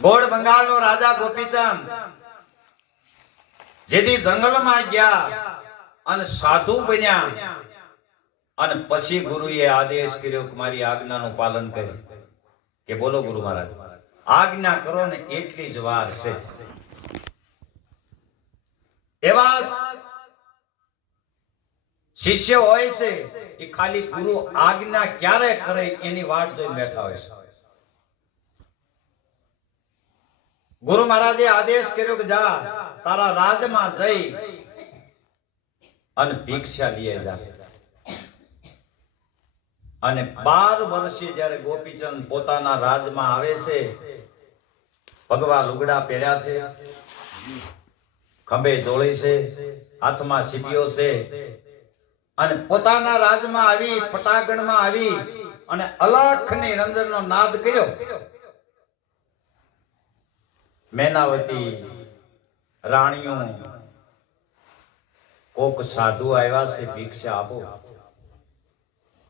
ગોળ બંગાળનો રાજા ગોપીચંદ જેથી જંગલમાં ગયા અને સાધુ બન્યા અને પછી ગુરુએ આદેશ કર્યો કે મારી આજ્ઞાનું પાલન કરે કે બોલો ગુરુ મહારાજ આજ્ઞા કરો ને એટલી જ વાર છે. એવા શિષ્ય હોય છે એ ખાલી ગુરુ આજ્ઞા ક્યારે કરે એની વાટ જોઈ બેઠા હોય છે. ગુરુ મહારાજે આદેશ કર્યો કે જા તારા રાજમાં જઈ અને ભિક્ષા લઈ જા. અને 12 વર્ષે જ્યારે ગોપીચંદ પોતાના રાજમાં આવે છે, ભગવા લુગડા પહેર્યા છે, ખંભે જોડી છે, હાથમાં સીપીઓ છે, અને પોતાના રાજમાં આવી પટાગણમાં આવી અને અલખ નિરંજનનો નાદ કર્યો. મેનાવતી રાણીઓ કોક સાધુ આવ્યા છે, ભિક્ષા આપો.